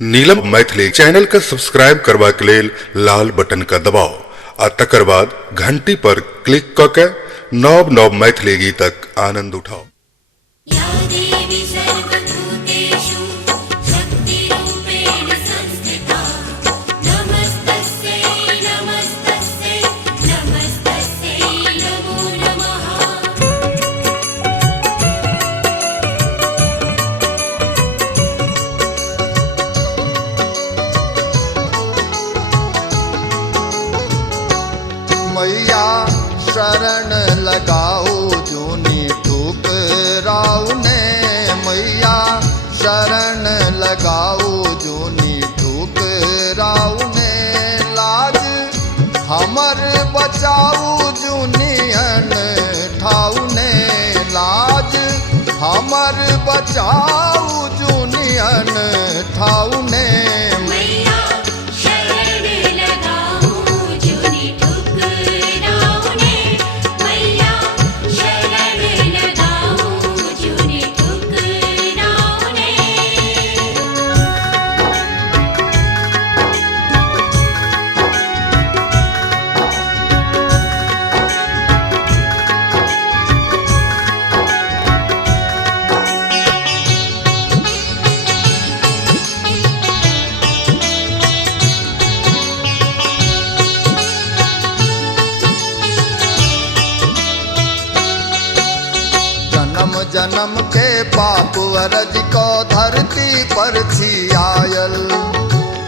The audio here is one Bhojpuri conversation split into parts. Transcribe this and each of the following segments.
नीलम मैथिली चैनल का सब्सक्राइब करबा के लेल लाल बटन का दबाव आ तकर बाद घंटी पर क्लिक क के नव नव मैथिली गीतक आनंद उठाओ। मैया शरण लगाओ जूनी ठुकराऊ ने, मैया शरण लगाओ जूनी ठुकराऊ ने, लाज हमर बचाऊ जूनियन ठाऊ ने, लाज हमर बचाऊ जूनियन ठाऊ ने। जन्म के पाप अरज को धरती पर छियायल,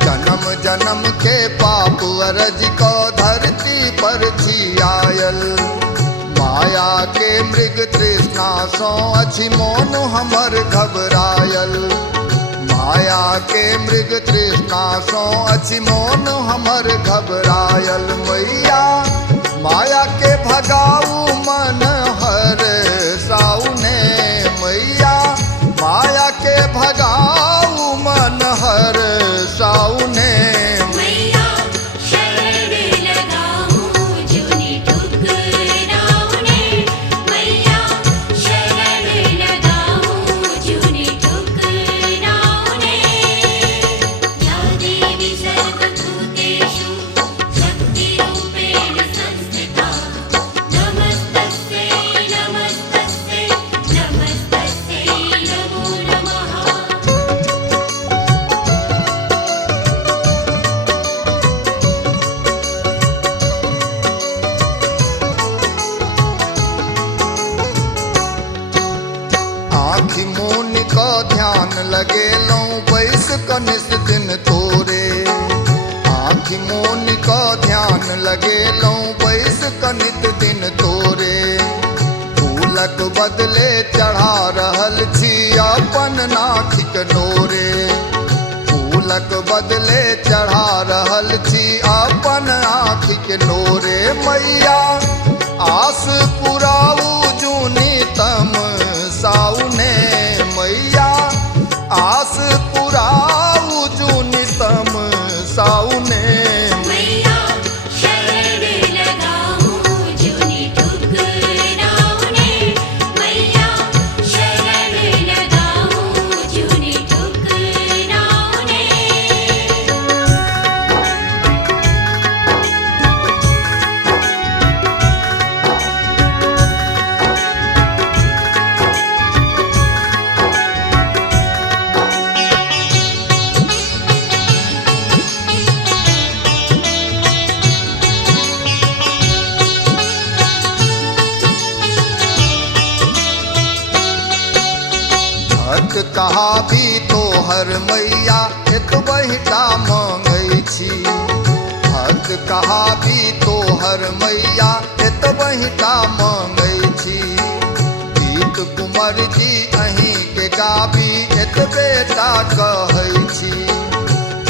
जन्म जन्म के पाप अरज को धरती पर छियायल, माया के मृग तृष्णा सो अछि मोन हमर घबरायल, माया के मृग तृष्णा सो अछि मोन हमर घबरायल, मैया माया के भगाऊ मन हर साऊ ने, मैया माया के भगाऊ मन हर साऊ ने। मैया शरण लगाओ जूनी ठुकराऊ ने, मैया शरण लगाओ जूनी ठुकराऊ ने। या देवी सर्वभूतेषु शक्तिरूपेण संस्थिता, नमस्तस्यै नमस्तस्यै नमस्तस्यै नमो नमः। आँखि मून को ध्यान लगे लूं बैस कनिस दिन तोरे, आँखि मून को ध्यान लगे लूं बैस कनित दिन तोरे, फूलक बदले चढ़ा रहल छी अपन नाखिक नोरे, फूलक बदले चढ़ा रहल छी अपन आँखिक नोरे, मैया आस पुराऊ जूनी तम साऊ ने, मैया आस पुराऊ जूनी तम साऊ ने। मैया शरण लगाओ जूनी ठुकराऊ ने, मैया शरण लगाओ जूनी ठुकराऊ ने। भक्त कहा भी तोहर मैया एक बहिटा मांगै छी, भक्त कहा भी तोहर मैया एक बहिटा मांगै छी, गीत कुंवर जी अहीं के गाबी एक बेटा कहै छी,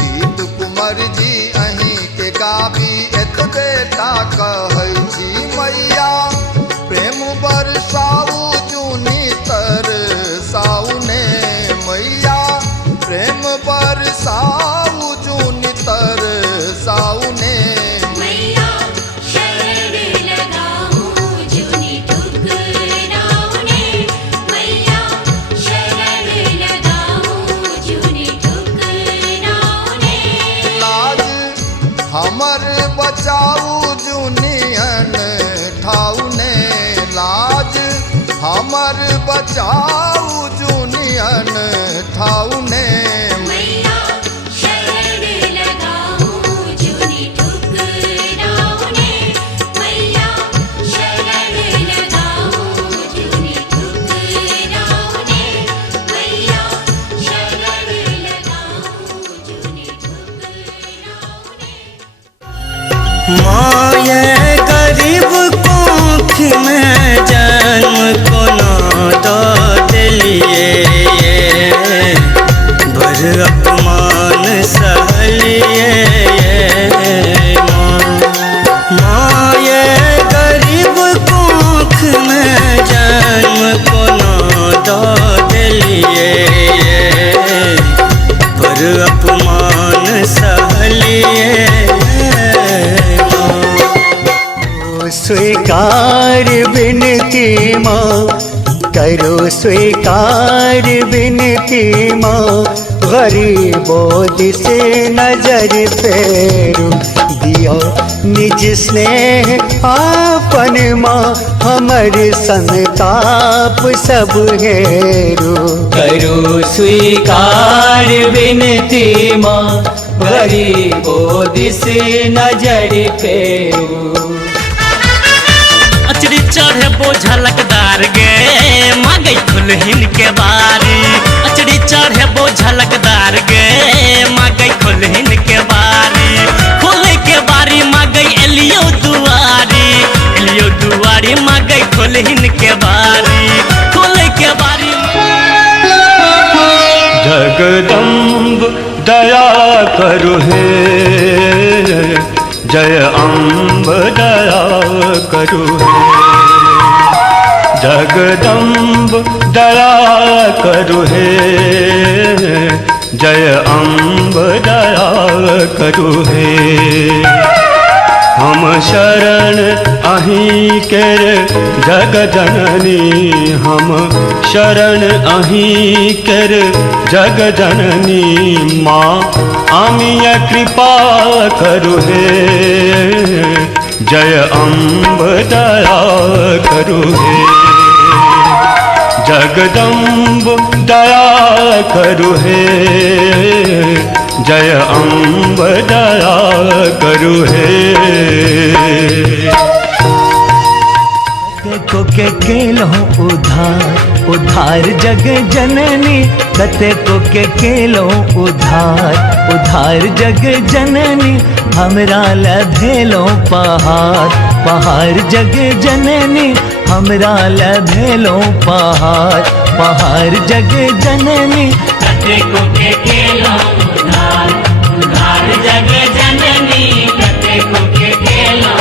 गीत कुंवर जी अहीं के गाबी एक बेटा कहै छी, मैया प्रेम बरसाऊ जूनी तर साऊ ने, मैया प्रेम बरसाऊ जूनी तर साऊ ने। मैया शरण लगाओ जूनी ठुकराऊ ने, मैया शरण लगाओ जूनी हमर बचाऊ जुनियन ठाउने लाज, हमर बचाऊ जुनियन ठाउने। मैया शरण लगाऊं जुनी ठुकराउने, मैया शरण लगाऊं जुनी ठुकराउने, मैया शरण लगाऊं जुनी ठुकराउने। माँ ये गरीब कोख में जन्म को ना दिलिए, भर अपमान सहलिए। माँ ये गरीब कोख में जन्म को ना दिलिए, भर अपमान सहलिए। स्वीकार विनती माँ, करो स्वीकार विनती माँ, गरीबों से नजर फेरो, दियो निज स्नेह आपन माँ, हमर संताप सब हेरो। करो स्वीकार विनती माँ, गरीबों से नजर फेरो। अचरी चढ़े बोझा लकदार गे, मांगे खुलहिन के बारी। अचरी चढ़े बोझा लकदार गे, मांगे खुलहिन के बारी। खोले के बारी मांगे एलियो दुआरी, एलियो दुआरी मांगे खुलहिन के बारी। खोले के बारी जगदम्ब दया करु हे, जय अम्ब दया करु हे। जगदम्ब दया करु हे, जय अम्ब दया करु हे। हम शरण अहीं केर जग जननी, हम शरण अहीं केर जग जननी। माँ आमिया कृपा करु हे, जय अम्ब दया करु हे। जगदम्ब दया करु हे, जय अम्ब दया करु हे। को के केलो उधार, उधार जग जननी। कते को के केलो उधार, उधार जग जननी। हमरा लभेलो पहाड़, पहाड़ जग जननी। हमरा लभेलो पहाड़, पहाड़ जग जननी। कते को के केलो उधार, उधार जग जननी। कते को के केलो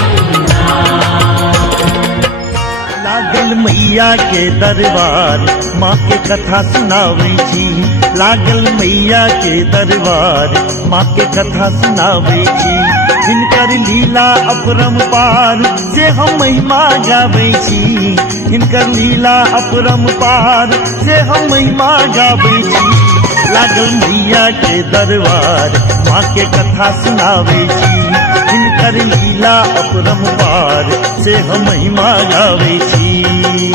लागल मैया के दरबार, माँ के कथा सुनावे छी। लागल मैया के दरबार, माँ के कथा सुनावे छी। हिनकर लीला अपरंपार से हम महिमा गावे छी। हिनकर लीला अपरंपार से हम महिमा गावे छी। लागल मैया के दरबार, माँ के कथा सुनावे छी। हिनकर लीला अपरंपार से हम महिमा गावे छी।